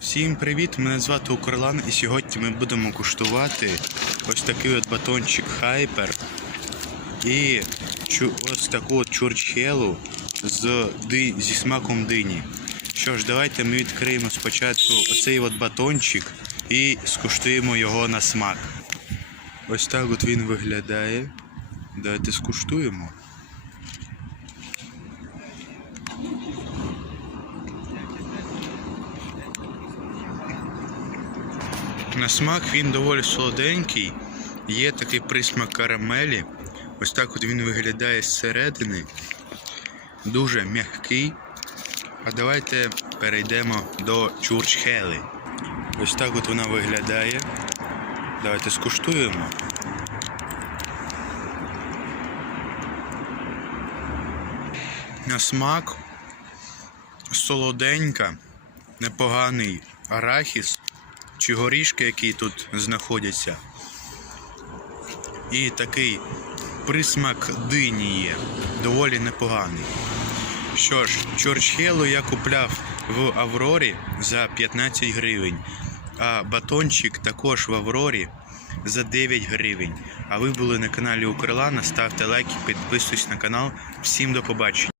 Всім привіт! Мене звати Укрлан і сьогодні ми будемо куштувати ось такий от батончик Хайпер і ось таку от чурчхелу з ди- зі смаком дині. Що ж, давайте ми відкриємо спочатку оцей от батончик і скуштуємо його на смак. Ось так от він виглядає. Давайте скуштуємо. На смак він доволі солоденький, є такий присмак карамелі. Ось так от він виглядає зсередини. Дуже м'який. А давайте перейдемо до чурчхели. Ось так от вона виглядає. Давайте скуштуємо. На смак солоденька, непоганий арахіс чи горішки, які тут знаходяться. І такий присмак дині є, доволі непоганий. Що ж, чорчхелу я купляв в Аврорі за 15 гривень, а батончик також в Аврорі за 9 гривень. А ви були на каналі Укрлана, ставте лайки, підписуйтесь на канал. Всім до побачення.